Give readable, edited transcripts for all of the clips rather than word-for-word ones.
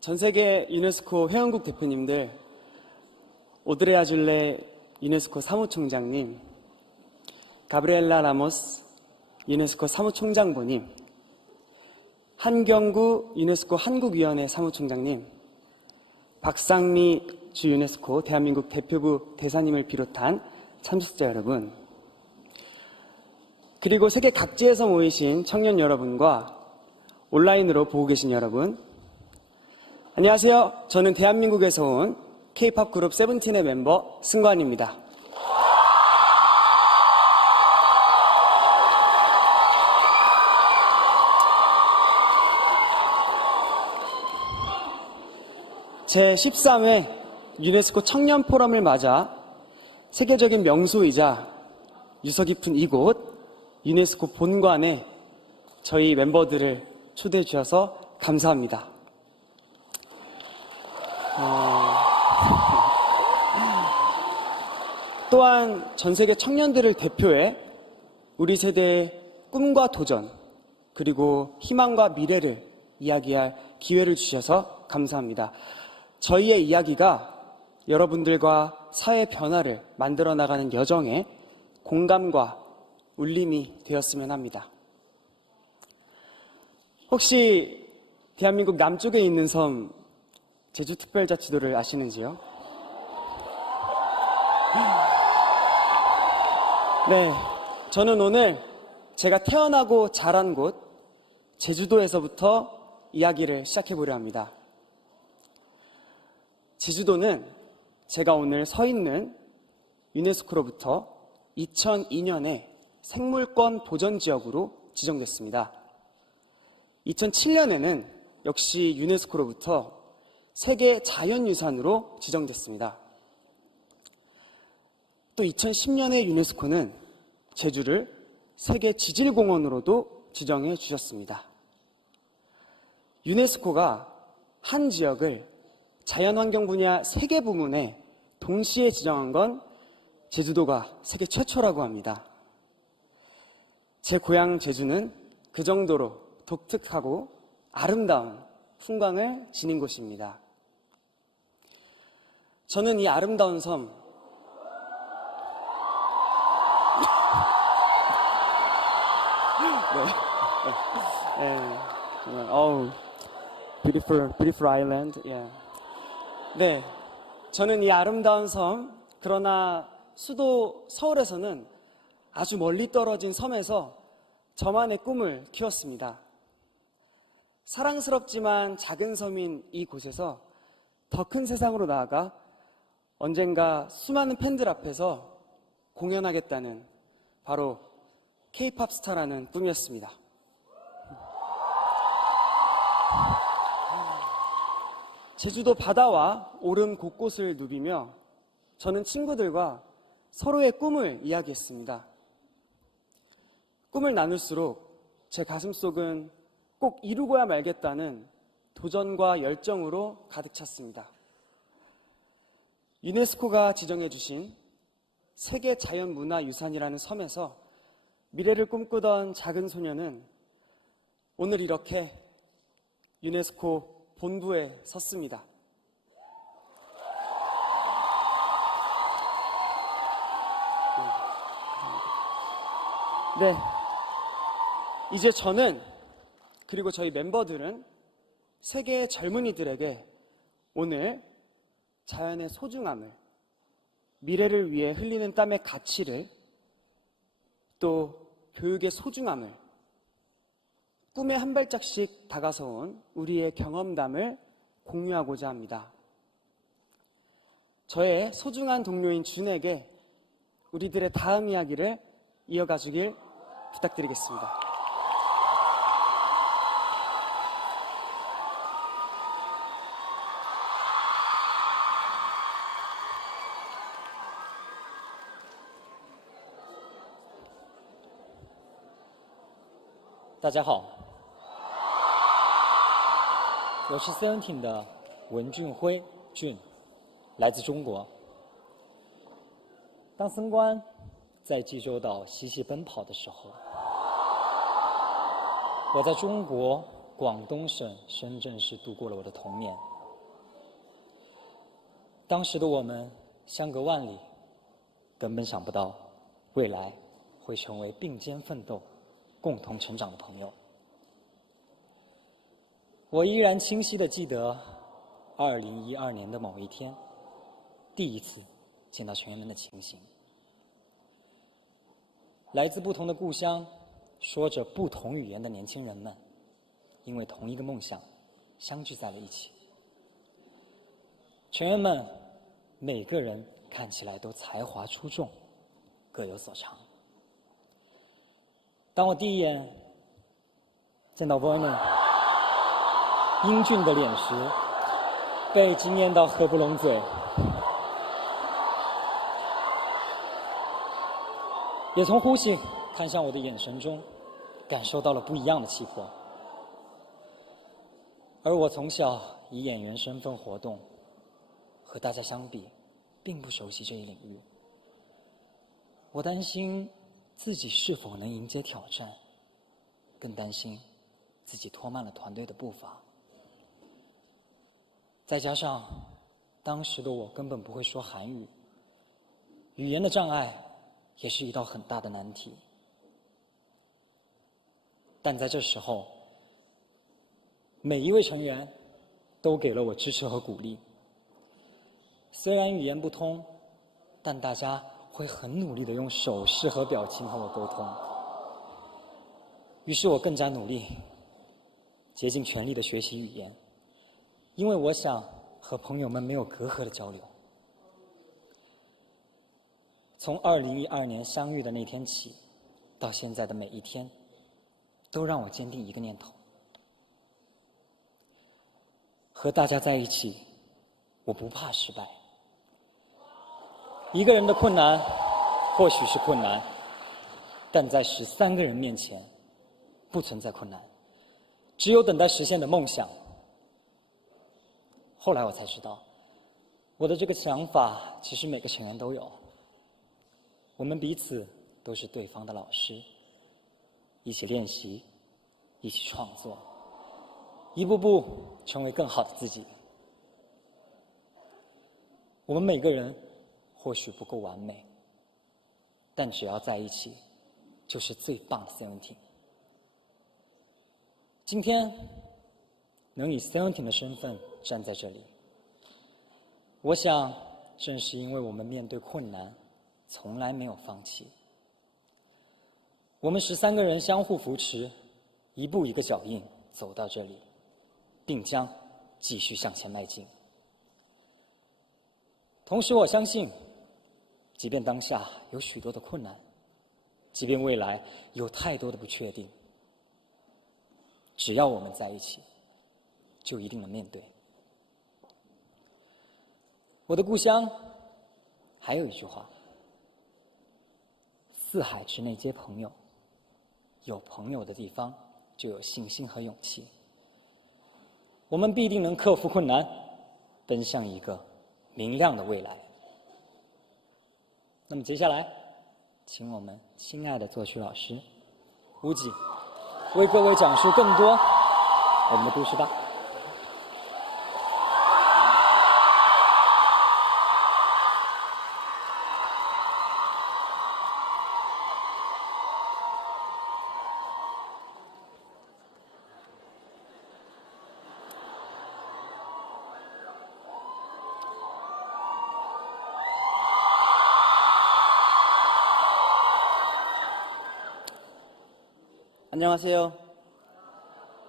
전 세계 유네스코 회원국 대표님들, 오드레 아줄레 유네스코 사무총장님, 가브리엘라 라모스 유네스코 사무총장부님, 한경구 유네스코 한국위원회 사무총장님, 박상미 주 유네스코 대한민국 대표부 대사님을 비롯한 참석자 여러분, 그리고 세계 각지에서 모이신 청년 여러분과 온라인으로 보고 계신 여러분, 안녕하세요. 저는 대한민국에서 온 K-POP 그룹 세븐틴의 멤버 승관입니다. 제13회 유네스코 청년 포럼을 맞아 세계적인 명소이자 유서 깊은 이곳 유네스코 본관에 저희 멤버들을 초대해 주셔서 감사합니다. 또한 전 세계 청년들을 대표해 우리 세대의 꿈과 도전, 그리고 희망과 미래를 이야기할 기회를 주셔서 감사합니다. 저희의 이야기가 여러분들과 사회 변화를 만들어 나가는 여정에 공감과 울림이 되었으면 합니다. 혹시 대한민국 남쪽에 있는 섬 제주특별자치도를 아시는지요? 네, 저는 오늘 제가 태어나고 자란 곳 제주도에서부터 이야기를 시작해보려 합니다. 제주도는 제가 오늘 서 있는 유네스코로부터 2002년에 생물권 보전지역으로 지정됐습니다. 2007년에는 역시 유네스코로부터 세계 자연유산으로 지정됐습니다. 또 2010년에 유네스코는 제주를 세계 지질공원으로도 지정해 주셨습니다. 유네스코가 한 지역을 자연환경 분야 3개 부문에 동시에 지정한 건 제주도가 세계 최초라고 합니다. 제 고향 제주는 그 정도로 독특하고 아름다운 풍광을 지닌 곳입니다. 저는 이 아름다운 섬, beautiful island. 네, 저는 이 아름다운 섬, 그러나 수도 서울에서는 아주 멀리 떨어진 섬에서 저만의 꿈을 키웠습니다. 사랑스럽지만 작은 섬인 이곳에서 더 큰 세상으로 나아가 언젠가 수많은 팬들 앞에서 공연하겠다는 바로 K-POP 스타라는 꿈이었습니다. 제주도 바다와 오름 곳곳을 누비며 저는 친구들과 서로의 꿈을 이야기했습니다. 꿈을 나눌수록 제 가슴속은 꼭 이루고야 말겠다는 도전과 열정으로 가득 찼습니다. 유네스코가 지정해 주신 세계 자연문화유산이라는 섬에서 미래를 꿈꾸던 작은 소녀는 오늘 이렇게 유네스코 본부에 섰습니다. 네, 이제 저는, 그리고 저희 멤버들은 세계의 젊은이들에게 오늘 자연의 소중함을, 미래를 위해 흘리는 땀의 가치를, 또 교육의 소중함을, 꿈에 한 발짝씩 다가서온 우리의 경험담을 공유하고자 합니다. 저의 소중한 동료인 준에게 우리들의 다음 이야기를 이어가주길 부탁드리겠습니다. 大家好，我是 Seventeen 的文俊辉俊，来自中国。当僧官在济州岛嬉戏奔跑的时候，我在中国广东省深圳市度过了我的童年。当时的我们相隔万里，根本想不到未来会成为并肩奋斗、共同成长的朋友。我依然清晰地记得2012年的某一天，第一次见到全员们的情形。来自不同的故乡，说着不同语言的年轻人们，因为同一个梦想，相聚在了一起。全员们每个人看起来都才华出众，各有所长。当我第一眼见到 Vernon 英俊的脸时，被惊艳到合不拢嘴，也从呼吸看向我的眼神中，感受到了不一样的气魄。而我从小以演员身份活动，和大家相比，并不熟悉这一领域。我担心自己是否能迎接挑战，更担心自己拖慢了团队的步伐。再加上当时的我根本不会说韩语，语言的障碍也是一道很大的难题。但在这时候，每一位成员都给了我支持和鼓励。虽然语言不通，但大家会很努力地用手势和表情和我沟通。于是我更加努力，竭尽全力地学习语言，因为我想和朋友们没有隔阂的交流。从2012年相遇的那天起，到现在的每一天，都让我坚定一个念头：和大家在一起，我不怕失败。一个人的困难或许是困难，但在13个人面前，不存在困难，只有等待实现的梦想。后来我才知道，我的这个想法其实每个成员都有。我们彼此都是对方的老师，一起练习，一起创作，一步步成为更好的自己。我们每个人或许不够完美，但只要在一起，就是最棒的 Seventeen。今天能以 Seventeen 的身份站在这里，我想正是因为我们面对困难从来没有放弃。我们13个人相互扶持，一步一个脚印走到这里，并将继续向前迈进。同时我相信，即便当下有许多的困难，即便未来有太多的不确定，只要我们在一起，就一定能面对。我的故乡还有一句话：四海之内皆朋友，有朋友的地方就有信心和勇气。我们必定能克服困难，奔向一个明亮的未来。那么接下来，请我们亲爱的作曲老师吴吉为各位讲述更多我们的故事吧。안녕하세요.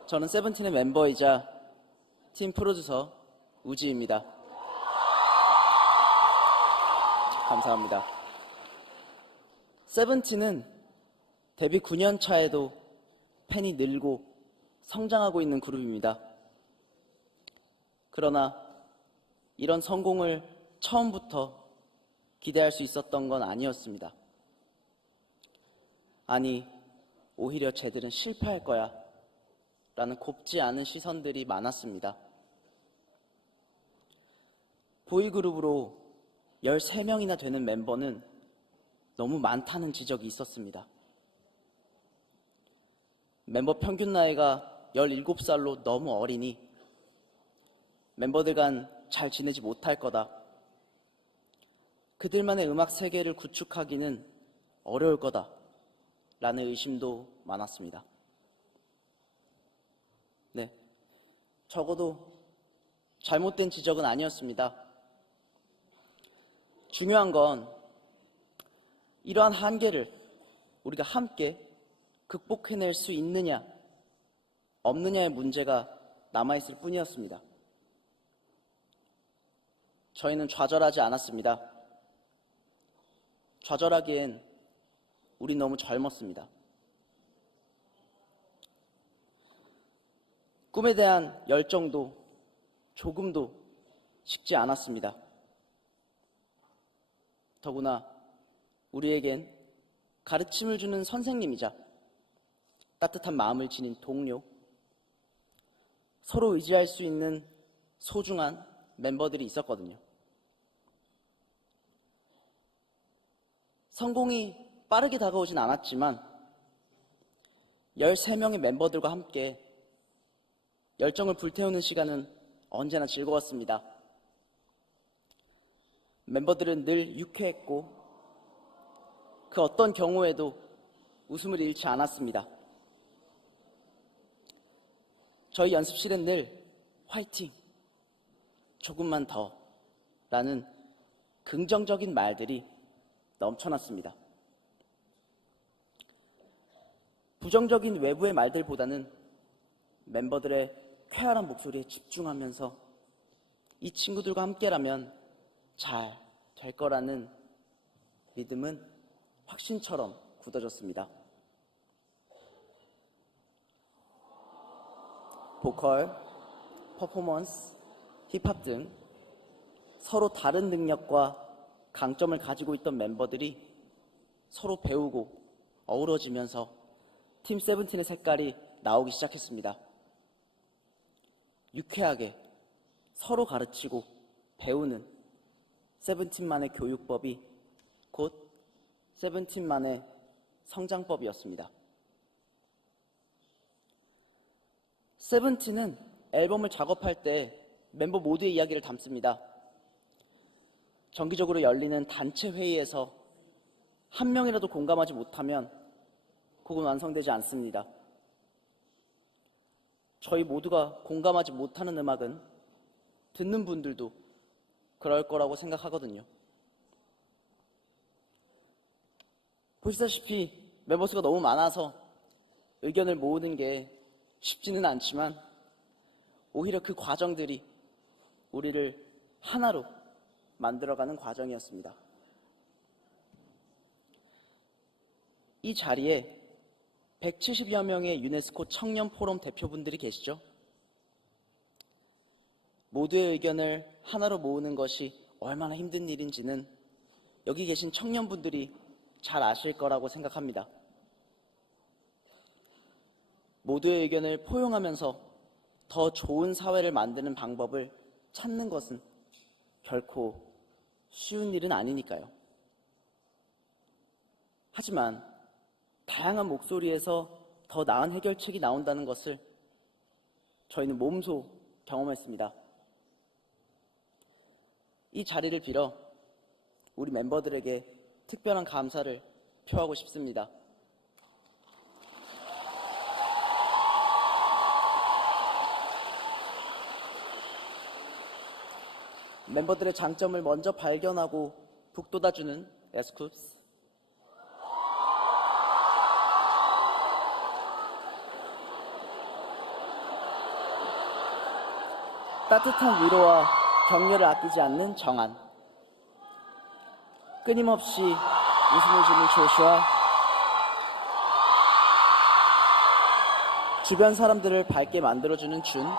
저는 세븐틴의 멤버이자 팀 프로듀서 우지입니다. 감사합니다. 세븐틴은 데뷔 9년 차에도 팬이 늘고 성장하고 있는 그룹입니다. 그러나 이런 성공을 처음부터 기대할 수 있었던 건 아니었습니다. 아니, 오히려 쟤들은 실패할 거야 라는 곱지 않은 시선들이 많았습니다. 보이그룹으로 13명이나 되는 멤버는 너무 많다는 지적이 있었습니다. 멤버 평균 나이가 17살로 너무 어리니 멤버들 간 잘 지내지 못할 거다 그들만의 음악 세계를 구축하기는 어려울 거다라는 의심도 많았습니다. 네, 적어도 잘못된 지적은 아니었습니다. 중요한 건 이러한 한계를 우리가 함께 극복해낼 수 있느냐, 없느냐의 문제가 남아있을 뿐이었습니다. 저희는 좌절하지 않았습니다. 좌절하기엔 우리 너무 젊었습니다. 꿈에 대한 열정도 조금도 식지 않았습니다. 더구나 우리에겐 가르침을 주는 선생님이자 따뜻한 마음을 지닌 동료, 서로 의지할 수 있는 소중한 멤버들이 있었거든요. 성공이 빠르게 다가오진 않았지만 13명의 멤버들과 함께 열정을 불태우는 시간은 언제나 즐거웠습니다. 멤버들은 늘 유쾌했고 그 어떤 경우에도 웃음을 잃지 않았습니다. 저희 연습실은 늘 화이팅, 조금만 더 라는 긍정적인 말들이 넘쳐났습니다. 부정적인 외부의 말들보다는 멤버들의 쾌활한 목소리에 집중하면서 이 친구들과 함께라면 잘 될 거라는 믿음은 확신처럼 굳어졌습니다. 보컬, 퍼포먼스, 힙합 등 서로 다른 능력과 강점을 가지고 있던 멤버들이 서로 배우고 어우러지면서 팀 세븐틴의 색깔이 나오기 시작했습니다. 유쾌하게 서로 가르치고 배우는 세븐틴만의 교육법이 곧 세븐틴만의 성장법이었습니다. 세븐틴은 앨범을 작업할 때 멤버 모두의 이야기를 담습니다. 정기적으로 열리는 단체 회의에서 한 명이라도 공감하지 못하면 곡은 완성되지 않습니다. 저희 모두가 공감하지 못하는 음악은 듣는 분들도 그럴 거라고 생각하거든요. 보시다시피 멤버 수가 너무 많아서 의견을 모으는 게 쉽지는 않지만 오히려 그 과정들이 우리를 하나로 만들어가는 과정이었습니다. 이 자리에 170여 명의 유네스코 청년 포럼 대표분들이 계시죠? 모두의 의견을 하나로 모으는 것이 얼마나 힘든 일인지는 여기 계신 청년분들이 잘 아실 거라고 생각합니다. 모두의 의견을 포용하면서 더 좋은 사회를 만드는 방법을 찾는 것은 결코 쉬운 일은 아니니까요. 하지만 다양한 목소리에서 더 나은 해결책이 나온다는 것을 저희는 몸소 경험했습니다. 이 자리를 빌어 우리 멤버들에게 특별한 감사를 표하고 싶습니다. 멤버들의 장점을 먼저 발견하고 북돋아주는 에스쿱스, 따뜻한 위로와 격려를 아끼지 않는 정한, 끊임없이 웃음을 주는 조슈아, 주변 사람들을 밝게 만들어주는 준,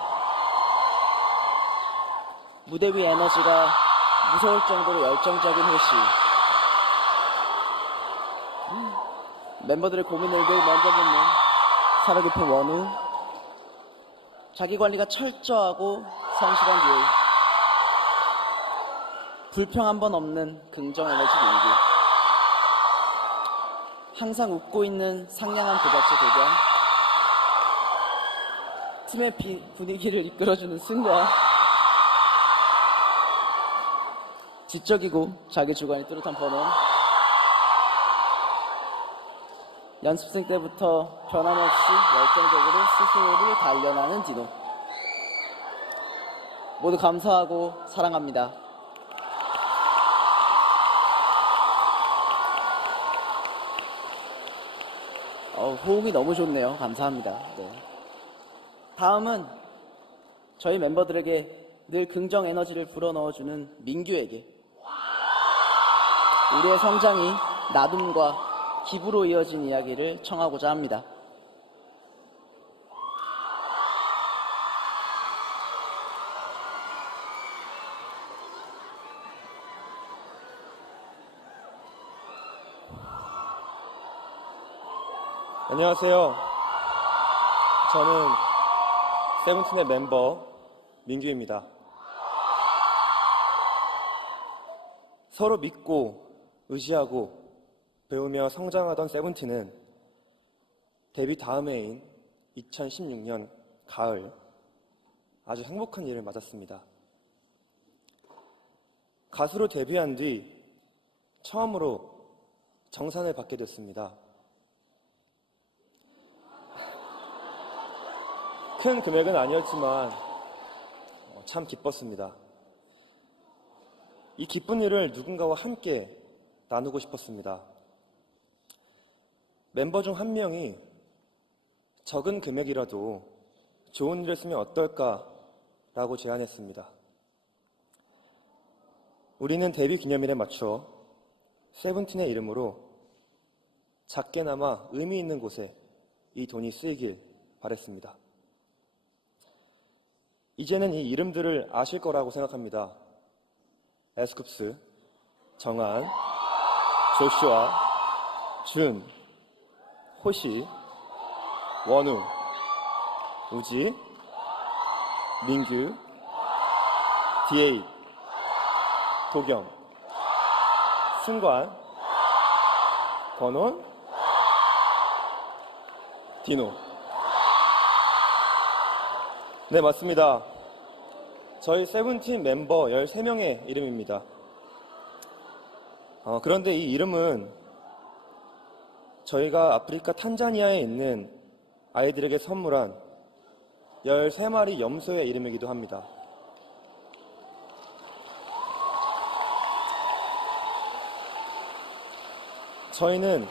무대 위 에너지가 무서울 정도로 열정적인 호시, 멤버들의 고민을 늘 먼저 묻는 사려 깊은 원우, 자기관리가 철저하고 성실한 유이, 불평 한 번 없는 긍정 에너지 용기, 항상 웃고 있는 상냥한 부잣집 도경, 팀의 분위기를 이끌어주는 승과 지적이고 자기 주관이 뚜렷한 버논. 연습생 때부터 변함없이 열정적으로 스스로를 단련하는 디노. 모두 감사하고 사랑합니다. 호응이 너무 좋네요. 감사합니다. 네. 다음은 저희 멤버들에게 늘 긍정 에너지를 불어넣어주는 민규에게 우리의 성장이 나눔과 기부로 이어진 이야기를 청하고자 합니다. 안녕하세요. 저는 세븐틴의 멤버 민규입니다. 서로 믿고 의지하고 배우며 성장하던 세븐틴은 데뷔 다음 해인 2016년 가을 아주 행복한 일을 맞았습니다. 가수로 데뷔한 뒤 처음으로 정산을 받게 됐습니다. 큰 금액은 아니었지만 참 기뻤습니다. 이 기쁜 일을 누군가와 함께 나누고 싶었습니다. 멤버 중 한 명이 적은 금액이라도 좋은 일을 쓰면 어떨까라고 제안했습니다. 우리는 데뷔 기념일에 맞춰 세븐틴의 이름으로 작게나마 의미 있는 곳에 이 돈이 쓰이길 바랬습니다. 이제는 이 이름들을 아실 거라고 생각합니다. 에스쿱스, 정한, 조슈아, 준, 호시, 원우, 우지, 민규, 디에이, 도경, 승관, 권원, 디노. 네, 맞습니다. 저희 세븐틴 멤버 13명의 이름입니다. 그런데 이 이름은 저희가 아프리카 탄자니아에 있는 아이들에게 선물한 13마리 염소의 이름이기도 합니다. 저희는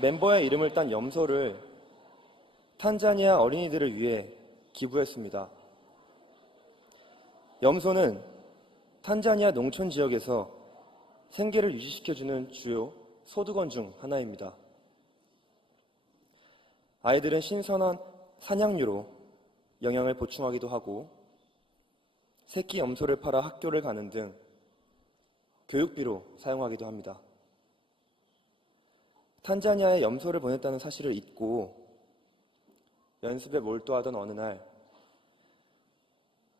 멤버의 이름을 딴 염소를 탄자니아 어린이들을 위해 기부했습니다. 염소는 탄자니아 농촌 지역에서 생계를 유지시켜주는 주요 소득원 중 하나입니다. 아이들은 신선한 사냥류로 영양을 보충하기도 하고 새끼 염소를 팔아 학교를 가는 등 교육비로 사용하기도 합니다. 탄자니아에 염소를 보냈다는 사실을 잊고 연습에 몰두하던 어느 날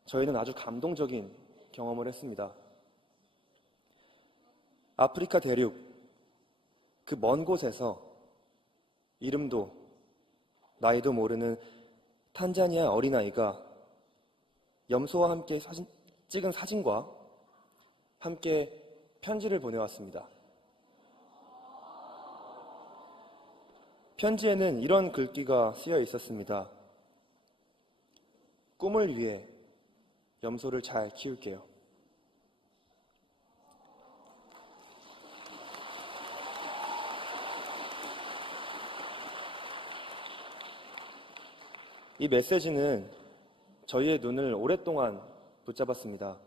저희는 아주 감동적인 경험을 했습니다. 아프리카 대륙 그 먼 곳에서 이름도 나이도 모르는 탄자니아 어린아이가 염소와 함께 찍은 사진과 함께 편지를 보내왔습니다. 편지에는 이런 글귀가 쓰여 있었습니다. 꿈을 위해 염소를 잘 키울게요. 이 메시지는 저희의 눈을 오랫동안 붙잡았습니다.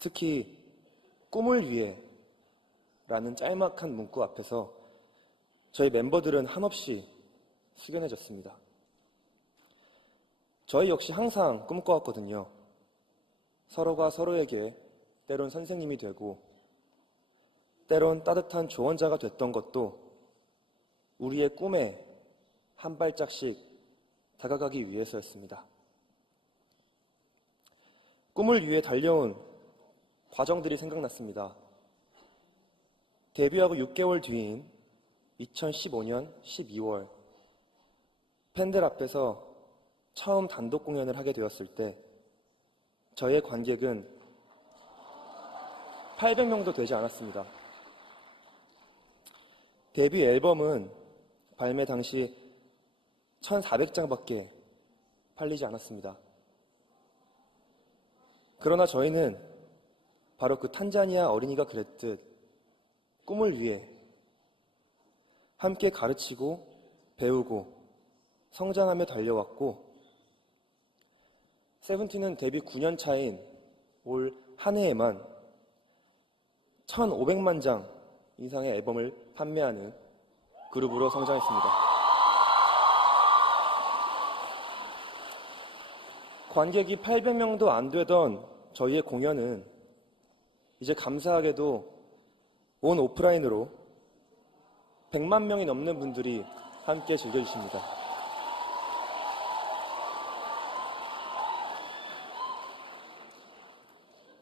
특히 꿈을 위해 라는 짤막한 문구 앞에서 저희 멤버들은 한없이 숙연해졌습니다. 저희 역시 항상 꿈꿔왔거든요. 서로가 서로에게 때론 선생님이 되고 때론 따뜻한 조언자가 됐던 것도 우리의 꿈에 한 발짝씩 다가가기 위해서였습니다. 꿈을 위해 달려온 과정들이 생각났습니다. 데뷔하고 6개월 뒤인 2015년 12월 팬들 앞에서 처음 단독 공연을 하게 되었을 때 저의 관객은 800명도 되지 않았습니다. 데뷔 앨범은 발매 당시 1,400장밖에 팔리지 않았습니다. 그러나 저희는 바로 그 탄자니아 어린이가 그랬듯 꿈을 위해 함께 가르치고 배우고 성장하며 달려왔고, 세븐틴은 데뷔 9년 차인 올 한 해에만 1,500만 장 이상의 앨범을 판매하는 그룹으로 성장했습니다. 관객이 800명도 안 되던 저희의 공연은 이제 감사하게도 온 오프라인으로 100만 명이 넘는 분들이 함께 즐겨주십니다.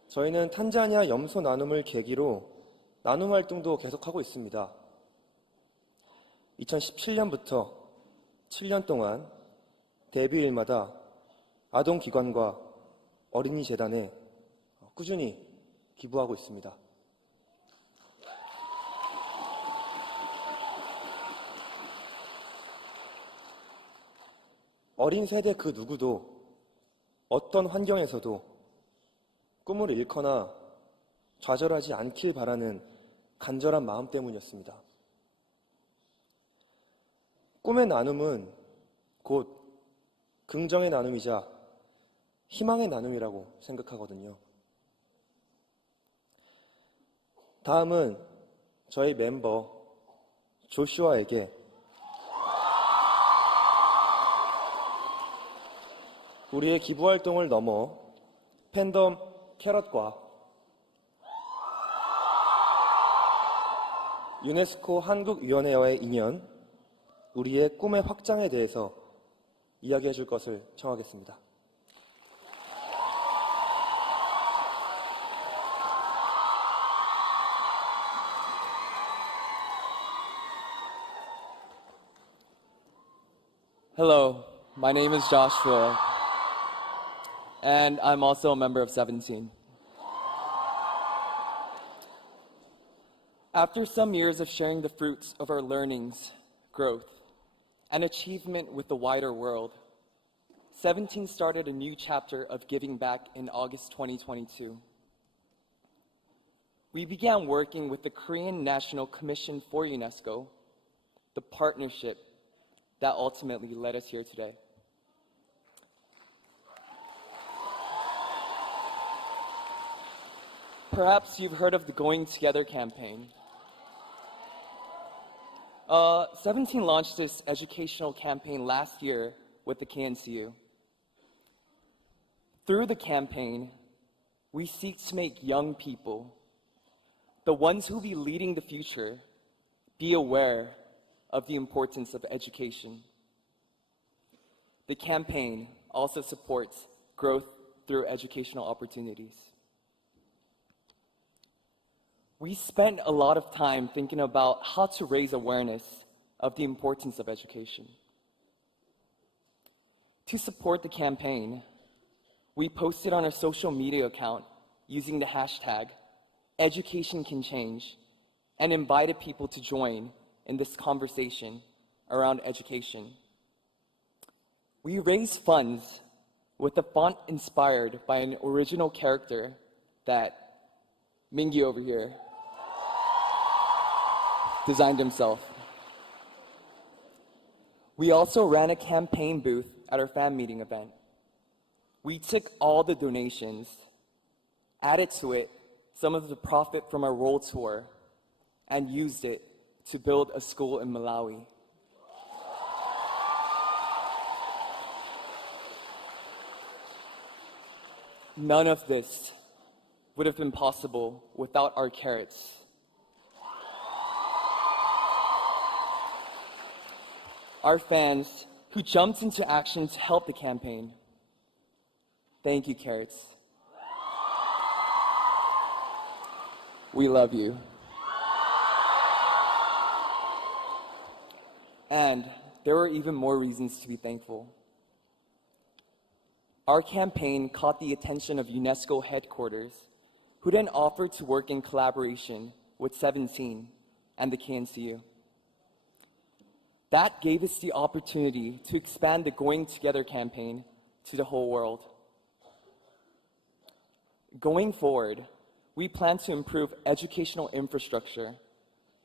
저희는 탄자니아 염소 나눔을 계기로 나눔 활동도 계속하고 있습니다. 2017년부터 7년 동안 데뷔일마다 아동기관과 어린이재단에 꾸준히 기부하고 있습니다. 어린 세대 그 누구도 어떤 환경에서도 꿈을 잃거나 좌절하지 않길 바라는 간절한 마음 때문이었습니다. 꿈의 나눔은 곧 긍정의 나눔이자 희망의 나눔이라고 생각하거든요. 다음은 저희 멤버 조슈아에게 우리의 기부 활동을 넘어 팬덤 캐럿과 유네스코 한국위원회와의 인연, 우리의 꿈의 확장에 대해서 이야기해 줄 것을 청하겠습니다. Hello, my name is Joshua, and I'm also a member of 17. After some years of sharing the fruits of our learnings, growth, and achievement with the wider world, 17 started a new chapter of giving back in August 2022. We began working with the Korean National Commission for UNESCO, the partnership that ultimately led us here today. Perhaps you've heard of the Going Together campaign. 17 launched this educational campaign last year with the KNCU. Through the campaign, we seek to make young people, the ones who will be leading the future, be aware of the importance of education. The campaign also supports growth through educational opportunities. We spent a lot of time thinking about how to raise awareness of the importance of education. To support the campaign, we posted on our social media account using the hashtag #EducationCanChange and invited people to join in this conversation around education. We raised funds with a font inspired by an original character that Mingi over here designed himself. We also ran a campaign booth at our fan meeting event. We took all the donations, added to it some of the profit from our world tour, and used it to build a school in Malawi. None of this would have been possible without our carrots. Our fans who jumped into action to help the campaign. Thank you, carrots. We love you. And there were even more reasons to be thankful. Our campaign caught the attention of UNESCO headquarters who then offered to work in collaboration with 17 and the KNCU. That gave us the opportunity to expand the Going Together campaign to the whole world. Going forward, we plan to improve educational infrastructure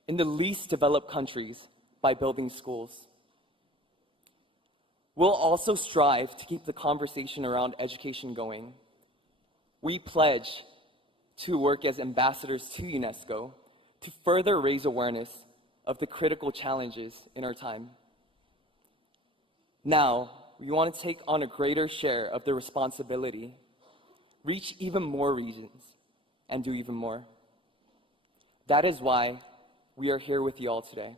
in the least developed countries by building schools. We'll also strive to keep the conversation around education going. We pledge to work as ambassadors to UNESCO to further raise awareness of the critical challenges in our time. Now, we want to take on a greater share of the responsibility, reach even more regions, and do even more. That is why we are here with you all today.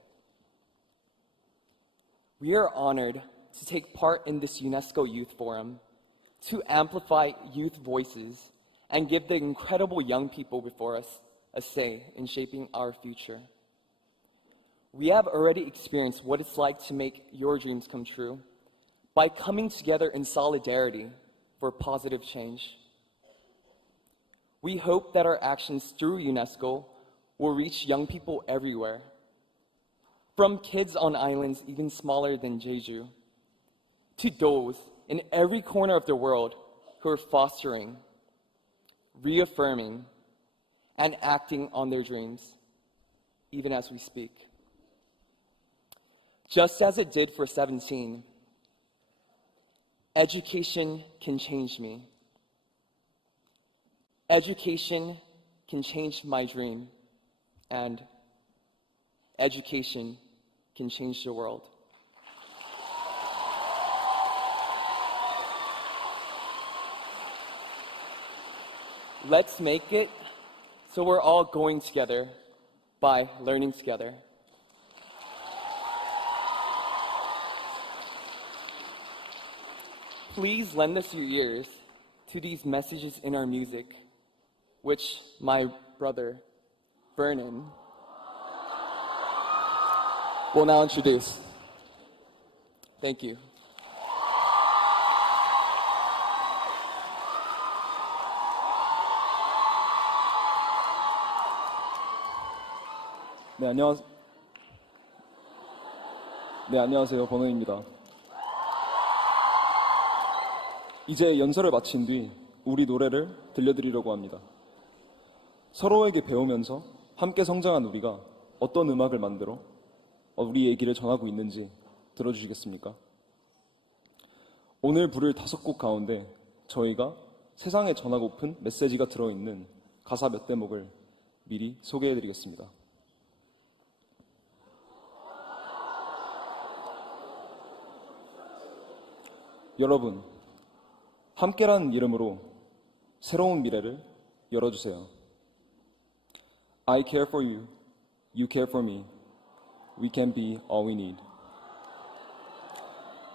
We are honored to take part in this UNESCO Youth Forum, to amplify youth voices and give the incredible young people before us a say in shaping our future. We have already experienced what it's like to make your dreams come true by coming together in solidarity for positive change. We hope that our actions through UNESCO will reach young people everywhere, from kids on islands even smaller than Jeju, to those in every corner of the world who are fostering, reaffirming, and acting on their dreams, even as we speak. Just as it did for 17, education can change me. Education can change my dream, and education can change the world. Let's make it so we're all going together by learning together. Please lend us your ears to these messages in our music, which my brother, Vernon, will now introduce. Thank you. 안녕하세요. 번호입니다. 이제 연설을 마친 뒤 우리 노래를 들려드리려고 합니다. 서로에게 배우면서 함께 성장한 우리가 어떤 음악을 만들어 우리 얘기를 전하고 있는지 들어주시겠습니까? 오늘 부를 5곡 가운데 저희가 세상에 전하고픈 메시지가 들어있는 가사 몇 대목을 미리 소개해드리겠습니다. 여러분, 함께라는 이름으로 새로운 미래를 열어주세요. I care for you, you care for me, we can be all we need.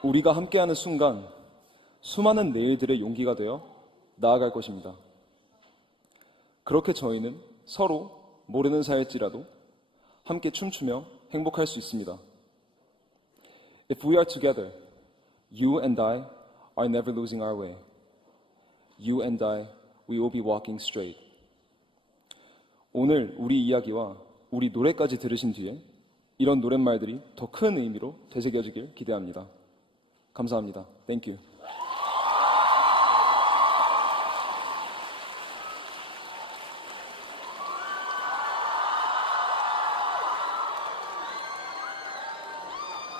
우리가 함께하는 순간 수많은 내일들의 용기가 되어 나아갈 것입니다. 그렇게 저희는 서로 모르는 사이일지라도 함께 춤추며 행복할 수 있습니다. If we are together, you and I are never losing our way. You and I, we will be walking straight. 오늘 우리 이야기와 우리 노래까지 들으신 뒤에 이런 노랫말들이 더 큰 의미로 되새겨지길 기대합니다. 감사합니다. Thank you.